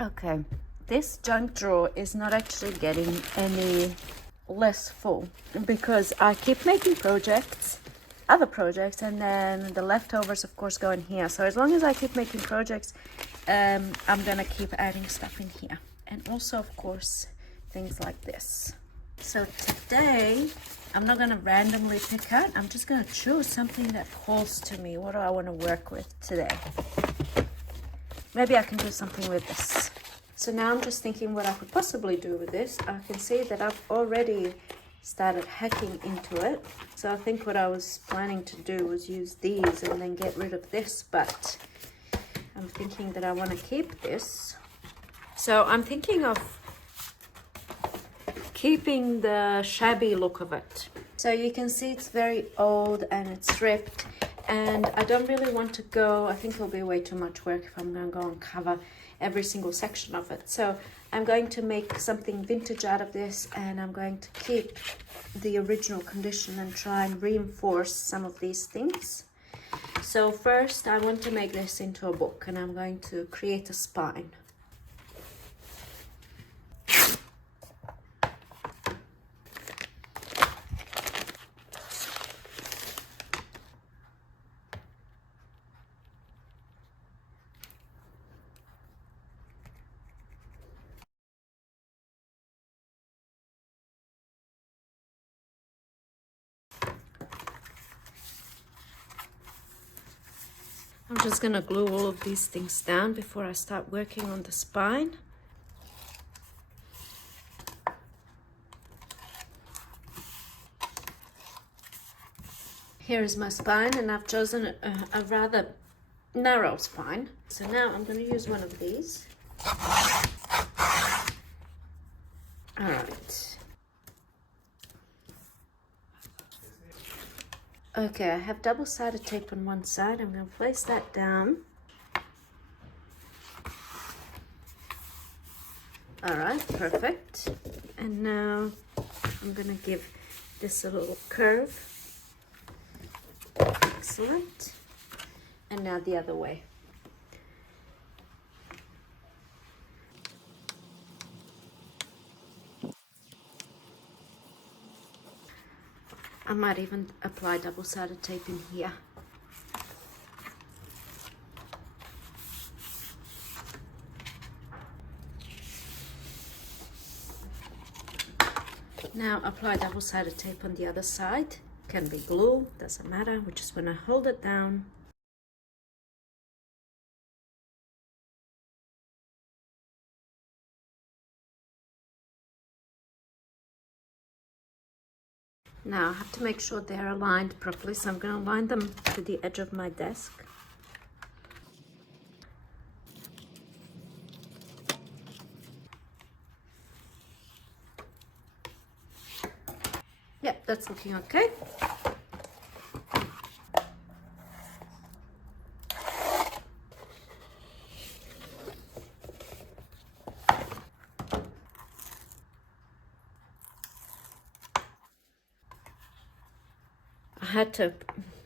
Okay, this junk drawer is not actually getting any less full because I keep making other projects, and then the leftovers of course go in here. So as long as I keep making projects, I'm gonna keep adding stuff in here. And also of course things like this. So today I'm not gonna randomly pick out, I'm just gonna choose something that calls to me. What do I want to work with today? Maybe I can do something with this. So now I'm just thinking what I could possibly do with this. I can see that I've already started hacking into it. So I think what I was planning to do was use these and then get rid of this, but I'm thinking that I want to keep this. So I'm thinking of keeping the shabby look of it. So you can see it's very old and it's ripped, and I don't really want to go, I think it'll be way too much work if I'm going to go and cover every single section of it. So I'm going to make something vintage out of this, and I'm going to keep the original condition and try and reinforce some of these things. So first I want to make this into a book, and I'm going to create a spine. I'm just gonna glue all of these things down before I start working on the spine. Here is my spine, and I've chosen a rather narrow spine. So now I'm gonna use one of these. All right. Okay, I have double-sided tape on one side. I'm going to place that down. All right, perfect. And now I'm going to give this a little curve. Excellent. And now the other way. I might even apply double-sided tape in here. Now apply double-sided tape on the other side. Can be glue, doesn't matter. We just want to hold it down. Now I have to make sure they're aligned properly, so I'm going to align them to the edge of my desk. Yep, that's looking okay. I had to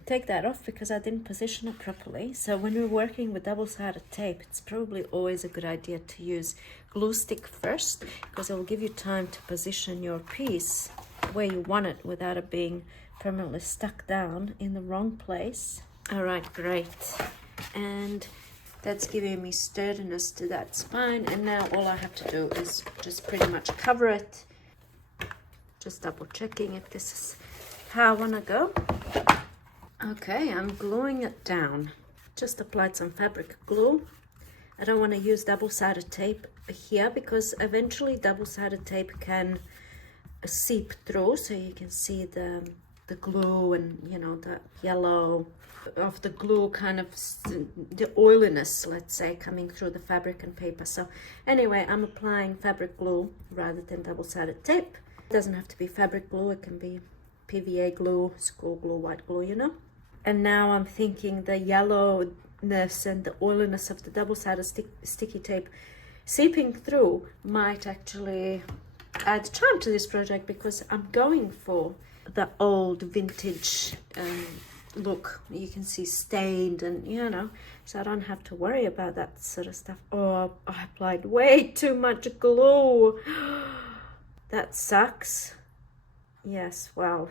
take that off because I didn't position it properly. So when we're working with double-sided tape, it's probably always a good idea to use glue stick first, because it will give you time to position your piece where you want it without it being permanently stuck down in the wrong place. All right, great. And that's giving me sturdiness to that spine, and now all I have to do is just pretty much cover it. Just double checking if this is how I want to go. Okay, I'm gluing it down. Just applied some fabric glue. I don't want to use double-sided tape here because eventually double-sided tape can seep through, so you can see the glue and, you know, the yellow of the glue, kind of the oiliness, let's say, coming through the fabric and paper. So anyway, I'm applying fabric glue rather than double-sided tape. It doesn't have to be fabric glue, it can be PVA glue, school glue, white glue, you know. And now I'm thinking the yellowness and the oiliness of the double-sided sticky tape seeping through might actually add charm to this project, because I'm going for the old vintage look, you can see stained, and you know, so I don't have to worry about that sort of stuff. Oh, I applied way too much glue. That sucks. Yes, well,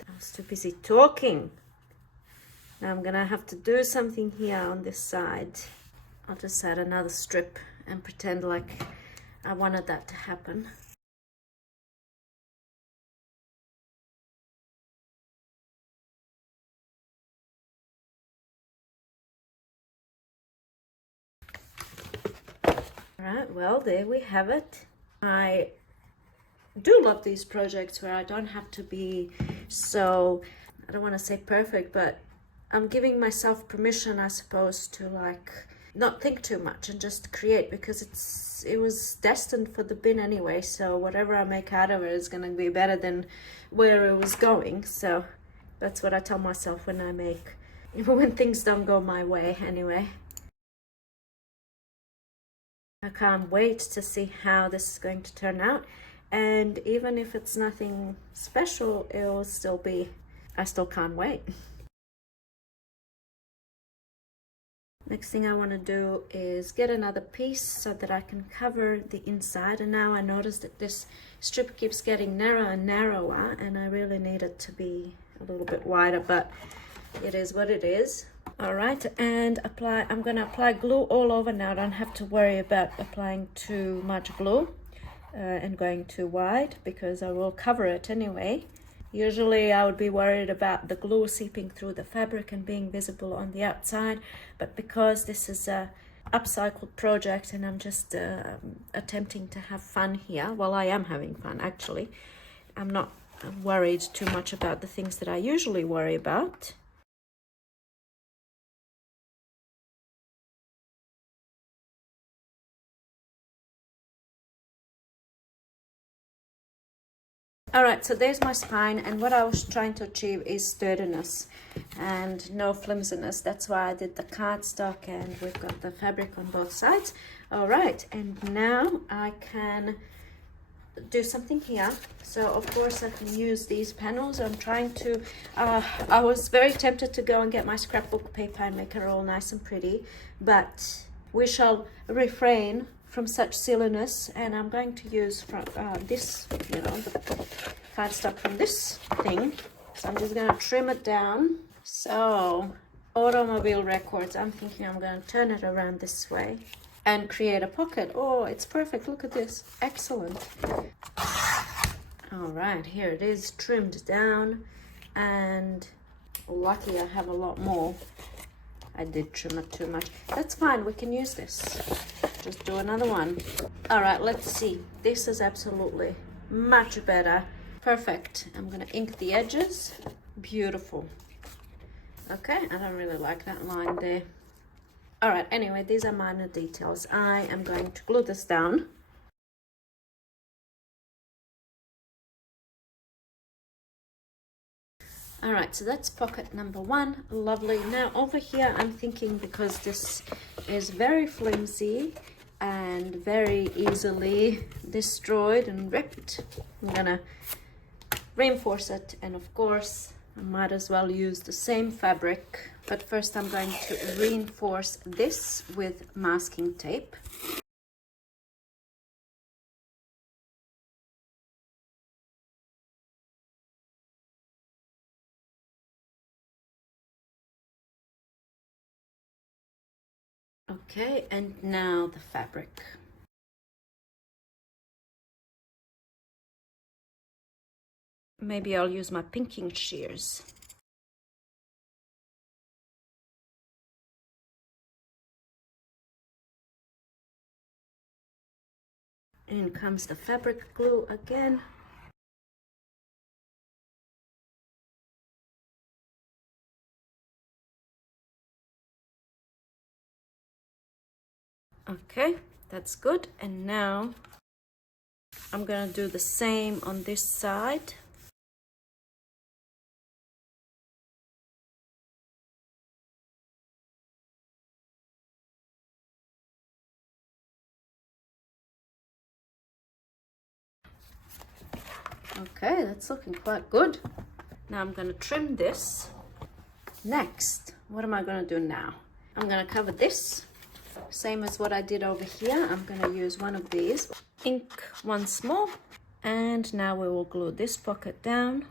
I was too busy talking. Now I'm gonna have to do something here on this side. I'll just add another strip and pretend like I wanted that to happen. Alright, well, there we have it. I do love these projects where I don't have to be so, I don't want to say perfect, but I'm giving myself permission, I suppose, to like not think too much and just create, because it was destined for the bin anyway, so whatever I make out of it is going to be better than where it was going. So that's what I tell myself when I make, even when things don't go my way anyway. I can't wait to see how this is going to turn out, and even if it's nothing special, it will still be, I still can't wait. Next thing I want to do is get another piece so that I can cover the inside, and now I notice that this strip keeps getting narrower and narrower, and I really need it to be a little bit wider, but it is what it is. All right, and I'm going to apply glue all over now. I don't have to worry about applying too much glue and going too wide, because I will cover it anyway. Usually I would be worried about the glue seeping through the fabric and being visible on the outside, but because this is a upcycled project and I'm just attempting to have fun here, well, I am having fun actually. I'm not worried too much about the things that I usually worry about. All right, so there's my spine, and what I was trying to achieve is sturdiness and no flimsiness. That's why I did the cardstock, and we've got the fabric on both sides. All right, and now I can do something here. So of course I can use these panels. I'm trying to, I was very tempted to go and get my scrapbook paper and make it all nice and pretty, but we shall refrain from such silliness, and I'm going to use from this, you know, the cardstock from this thing. So I'm just going to trim it down. So automobile records, I'm thinking I'm going to turn it around this way and create a pocket. Oh, it's perfect. Look at this. Excellent. All right, here it is, trimmed down, and lucky I have a lot more. I did trim it too much. That's fine, we can use this. Just do another one. All right, let's see. This is absolutely much better. Perfect. I'm gonna ink the edges. Beautiful. Okay, I don't really like that line there. All right, anyway, these are minor details. I am going to glue this down. All right, so that's pocket number one. Lovely. Now over here, I'm thinking, because this is very flimsy and very easily destroyed and ripped, I'm gonna reinforce it, and of course I might as well use the same fabric, but first I'm going to reinforce this with masking tape. Okay, and now the fabric. Maybe I'll use my pinking shears. In comes the fabric glue again. Okay, that's good. And now I'm gonna do the same on this side. Okay, that's looking quite good. Now I'm gonna trim this. Next, what am I going to do now? I'm going to cover this, same as what I did over here. I'm going to use one of these, ink once more, and now we will glue this pocket down.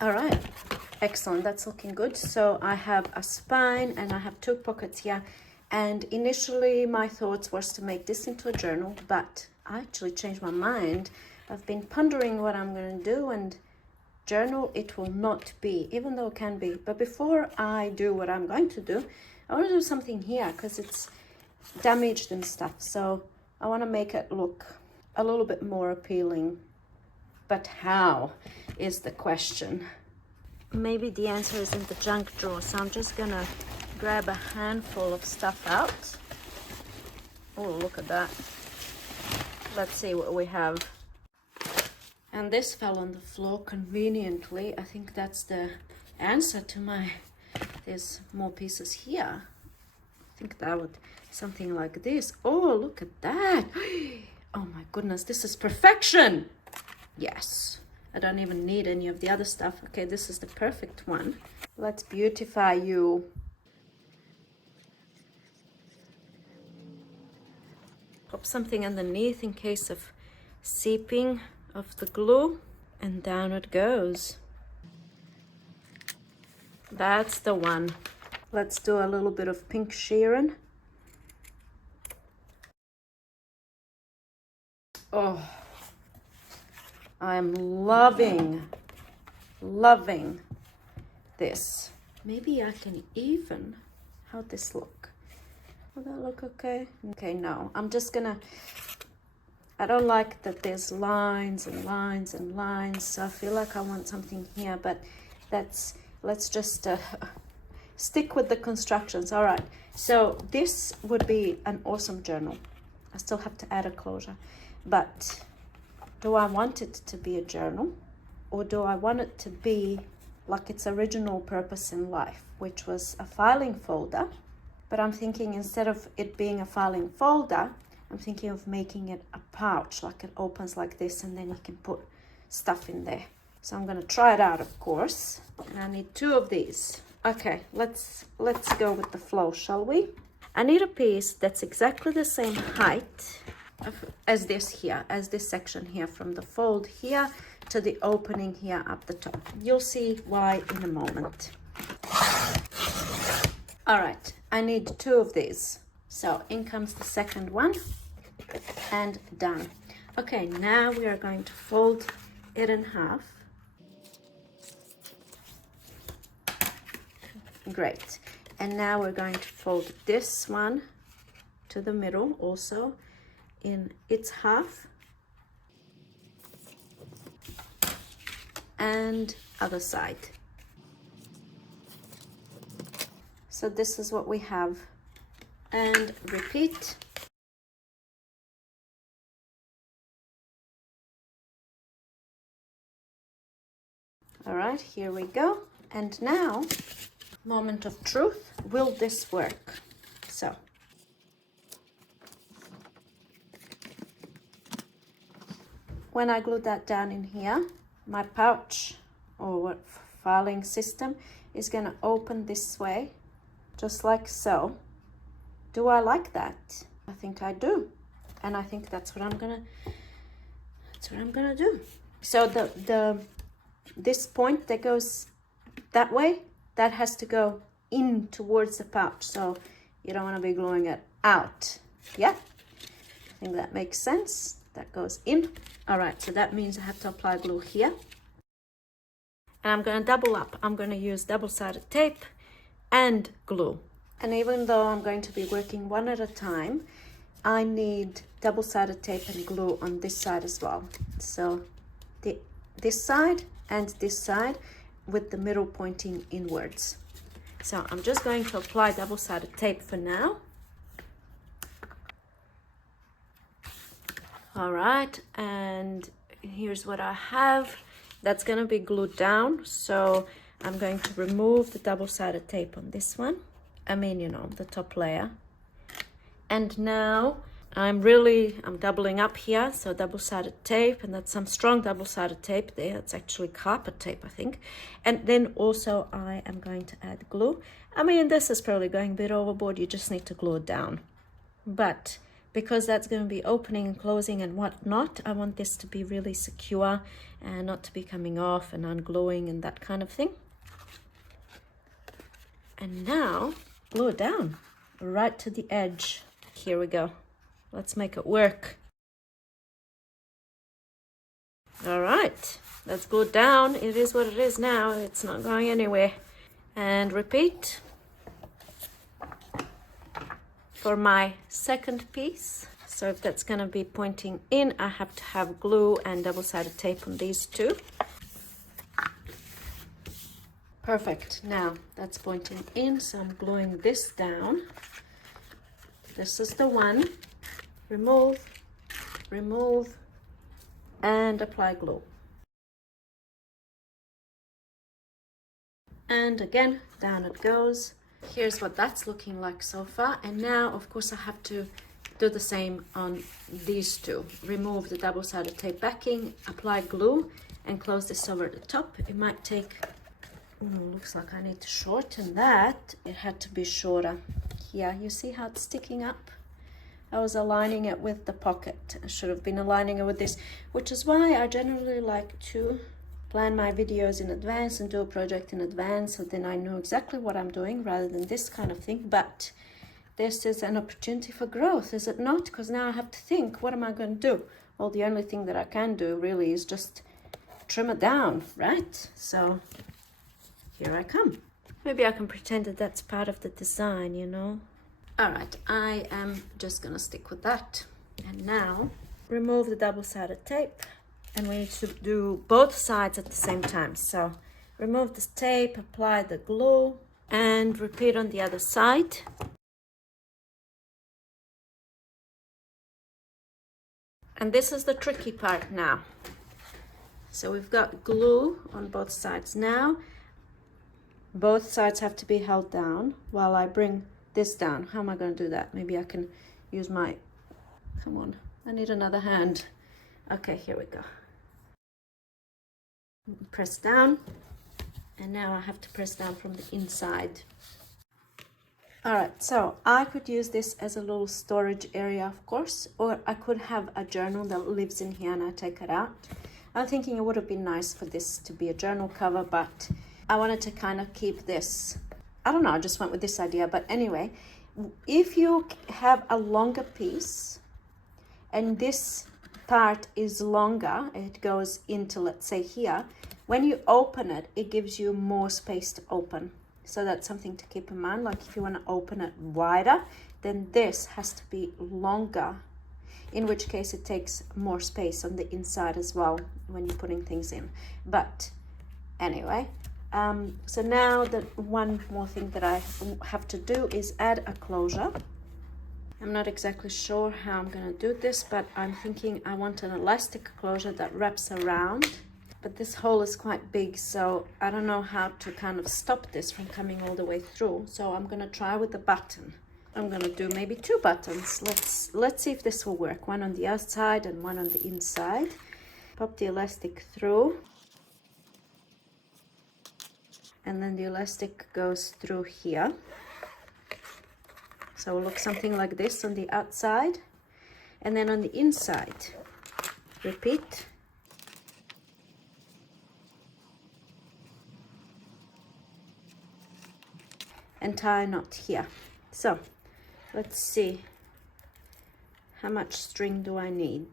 All right, excellent, that's looking good. So I have a spine and I have 2 pockets here, and initially my thoughts was to make this into a journal, but I actually changed my mind. I've been pondering what I'm going to do, and journal it will not be, even though it can be. But before I do what I'm going to do, I want to do something here because it's damaged and stuff, so I want to make it look a little bit more appealing. But how is the question? Maybe the answer is in the junk drawer, so I'm just gonna grab a handful of stuff out. Oh, look at that. Let's see what we have. And this fell on the floor conveniently. I think that's the answer to my... There's more pieces here. I think that would... something like this. Oh, look at that. Oh my goodness, this is perfection. Yes, I don't even need any of the other stuff. Okay, this is the perfect one. Let's beautify you. Pop something underneath in case of seeping of the glue, and down it goes. That's the one. Let's do a little bit of pink sheeran. Oh, I'm loving this. Maybe I can even, how'd this look? Will that look okay? Okay, no, I'm just gonna, I don't like that there's lines and lines and lines, so I feel like I want something here, but let's just stick with the constructions. All right, so this would be an awesome journal. I still have to add a closure, but do I want it to be a journal, or do I want it to be like its original purpose in life, which was a filing folder? But I'm thinking instead of it being a filing folder, I'm thinking of making it a pouch, like it opens like this, and then you can put stuff in there. So I'm gonna try it out, of course. And I need 2 of these. Okay, let's go with the flow, shall we? I need a piece that's exactly the same height as this here, as this section here, from the fold here to the opening here up the top. You'll see why in a moment. All right, I need 2 of these. So in comes the second one, and done. Okay, now we are going to fold it in half. Great. And now we're going to fold this one to the middle also in its half, and other side. So this is what we have, and repeat. All right, here we go. And now, moment of truth, will this work? So when I glue that down in here, my pouch or filing system is going to open this way, just like so. Do I like that? I think I do, and I think that's what I'm gonna do. So this point that goes that way, that has to go in towards the pouch, so you don't want to be gluing it out. Yeah, I think that makes sense. That goes in. All right, so that means I have to apply glue here, and I'm going to double up. I'm going to use double-sided tape and glue. And even though I'm going to be working one at a time, I need double-sided tape and glue on this side as well. So this side and this side, with the middle pointing inwards. So I'm just going to apply double-sided tape for now. All right, and here's what I have. That's going to be glued down, so I'm going to remove the double-sided tape on this one. I mean, you know, the top layer. And now I'm doubling up here, so double-sided tape, and that's some strong double-sided tape there. It's actually carpet tape, I think. And then also I am going to add glue. I mean, this is probably going a bit overboard. You just need to glue it down. But because that's going to be opening and closing and whatnot, I want this to be really secure and not to be coming off and ungluing and that kind of thing. And now glue it down right to the edge. Here we go. Let's make it work. All right, let's glue it down. It is what it is now. It's not going anywhere. And repeat. For my second piece, so if that's going to be pointing in, I have to have glue and double-sided tape on these two. Perfect. Now that's pointing in, so I'm gluing this down. This is the one. Remove, remove, and apply glue. And again, down it goes. Here's what that's looking like so far. And now, of course, I have to do the same on these two. Remove the double-sided tape backing, apply glue, and close this over the top. It might take, looks like I need to shorten that. It had to be shorter. Yeah, you see how it's sticking up? I was aligning it with the pocket. I should have been aligning it with this, which is why I generally like to plan my videos in advance and do a project in advance, so then I know exactly what I'm doing rather than this kind of thing. But this is an opportunity for growth, is it not? Because now I have to think, what am I going to do? Well, the only thing that I can do really is just trim it down, right? So here I come. Maybe I can pretend that that's part of the design, you know? All right, I am just gonna stick with that. And now remove the double-sided tape. And we need to do both sides at the same time. So remove this tape, apply the glue, and repeat on the other side. And this is the tricky part now. So we've got glue on both sides now. Both sides have to be held down while I bring this down. How am I going to do that? Maybe I can use my, come on, I need another hand. Okay, here we go. Press down, and now I have to press down from the inside. All right, so I could use this as a little storage area, of course, or I could have a journal that lives in here and I take it out. I'm thinking it would have been nice for this to be a journal cover, but I wanted to kind of keep this. I don't know, I just went with this idea. But anyway, if you have a longer piece and this part is longer, it goes into, let's say here, when you open it, it gives you more space to open. So that's something to keep in mind. Like if you want to open it wider, then this has to be longer, in which case it takes more space on the inside as well when you're putting things in. But anyway, so now the one more thing that I have to do is add a closure. I'm not exactly sure how I'm going to do this, but I'm thinking I want an elastic closure that wraps around. But this hole is quite big, so I don't know how to kind of stop this from coming all the way through. So I'm going to try with the button. I'm going to do maybe two buttons. Let's see if this will work. One on the outside and one on the inside. Pop the elastic through. And then the elastic goes through here. So it will look something like this on the outside. And then on the inside, repeat. And tie a knot here. So let's see, how much string do I need?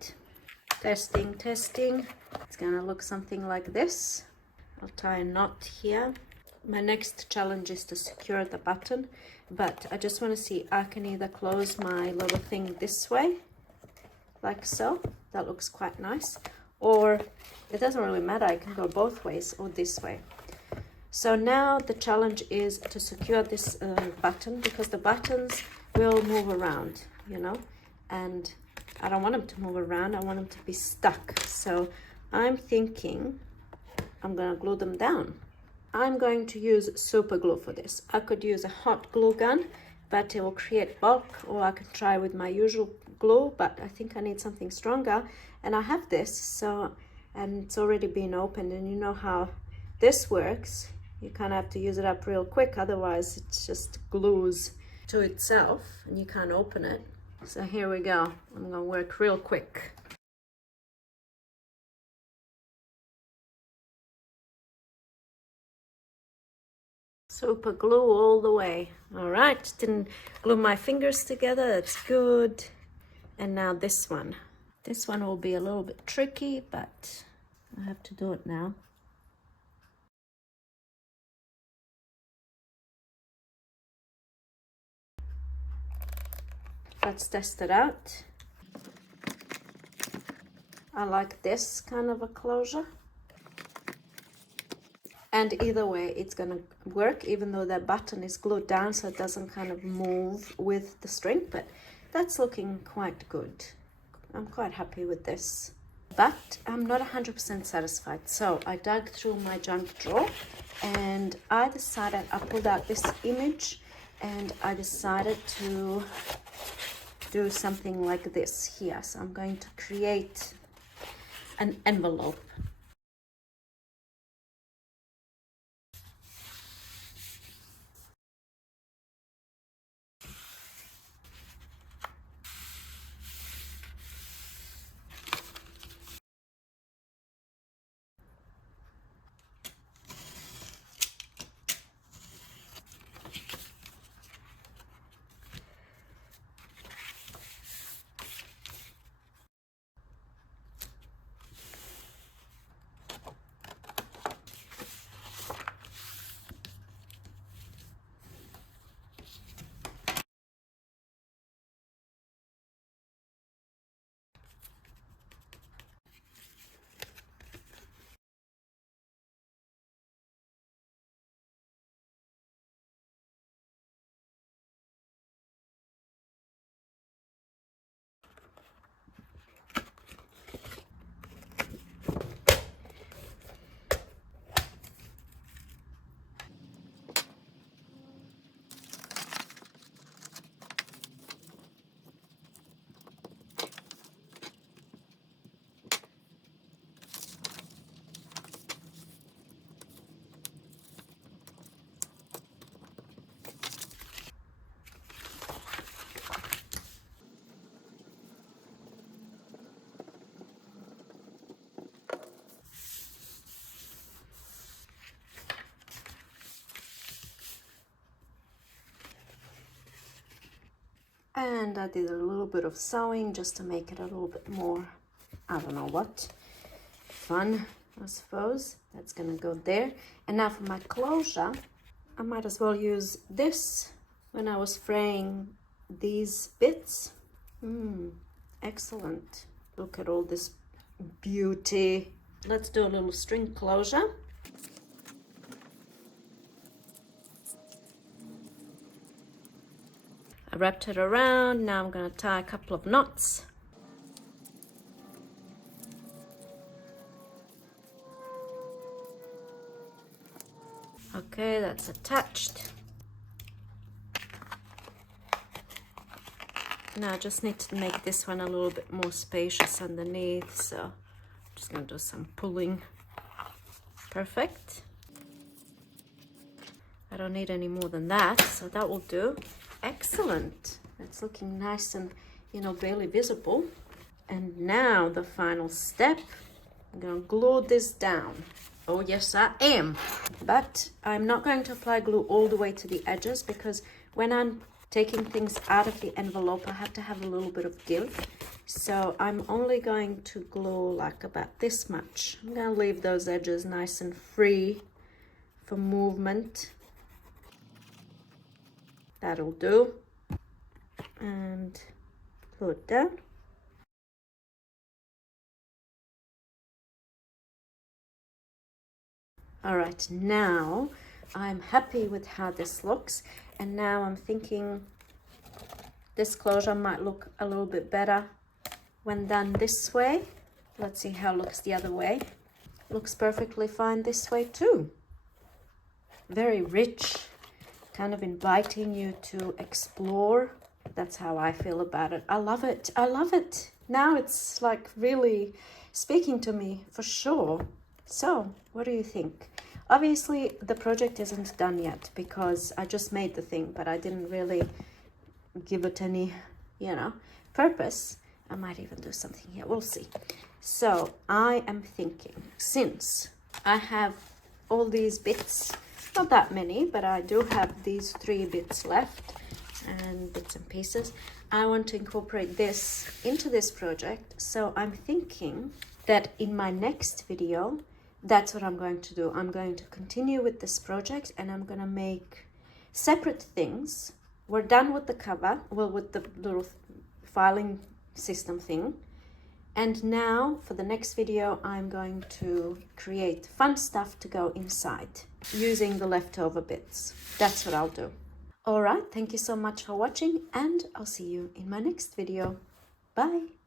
Testing, testing. It's gonna look something like this. I'll tie a knot here. My next challenge is to secure the button, but I just want to see, I can either close my little thing this way, like so. That looks quite nice. Or it doesn't really matter, I can go both ways or this way. So now the challenge is to secure this button, because the buttons will move around, you know, and I don't want them to move around. I want them to be stuck. So I'm thinking I'm going to glue them down. I'm going to use super glue for this. I could use a hot glue gun, but it will create bulk, or I could try with my usual glue, but I think I need something stronger. And I have this, so, and it's already been opened, and you know how this works. You kind of have to use it up real quick, otherwise it just glues to itself and you can't open it. So here we go. I'm gonna work real quick. Super glue all the way. All right, didn't glue my fingers together, that's good. And now this one. This one will be a little bit tricky, but I have to do it now. Let's test it out. I like this kind of a closure. And either way, it's gonna work, even though that button is glued down, so it doesn't kind of move with the string, but that's looking quite good. I'm quite happy with this, but I'm not 100% satisfied. So I dug through my junk drawer and I decided, I pulled out this image and I decided to do something like this here. So I'm going to create an envelope. And I did a little bit of sewing just to make it a little bit more, I don't know what, fun, I suppose. That's gonna go there. And now for my closure, I might as well use this when I was fraying these bits. Excellent. Look at all this beauty. Let's do a little string closure. I wrapped it around. Now I'm going to tie a couple of knots. Okay, that's attached. Now I just need to make this one a little bit more spacious underneath, so I'm just going to do some pulling. Perfect. I don't need any more than that, so that will do. Excellent. It's looking nice and, you know, barely visible. And now the final step, I'm going to glue this down. Oh yes, I am. But I'm not going to apply glue all the way to the edges, because when I'm taking things out of the envelope, I have to have a little bit of give. So I'm only going to glue like about this much. I'm going to leave those edges nice and free for movement. That'll do. And glue it down. All right, now I'm happy with how this looks, and now I'm thinking this closure might look a little bit better when done this way. Let's see how it looks the other way. Looks perfectly fine this way too. Very rich, kind of inviting you to explore That's how I feel about it. I love it. I love it. Now it's like really speaking to me for sure. So, what do you think? Obviously, the project isn't done yet because I just made the thing, but I didn't really give it any, purpose. I might even do something here. We'll see. So, I am thinking, since I have all these bits, not that many, but I do have these 3 bits left and bits and pieces. I want to incorporate this into this project. So I'm thinking that in my next video, that's what I'm going to do. I'm going to continue with this project and I'm going to make separate things. We're done with the cover, well, with the little filing system thing. And now for the next video, I'm going to create fun stuff to go inside using the leftover bits. That's what I'll do. All right, thank you so much for watching, and I'll see you in my next video. Bye.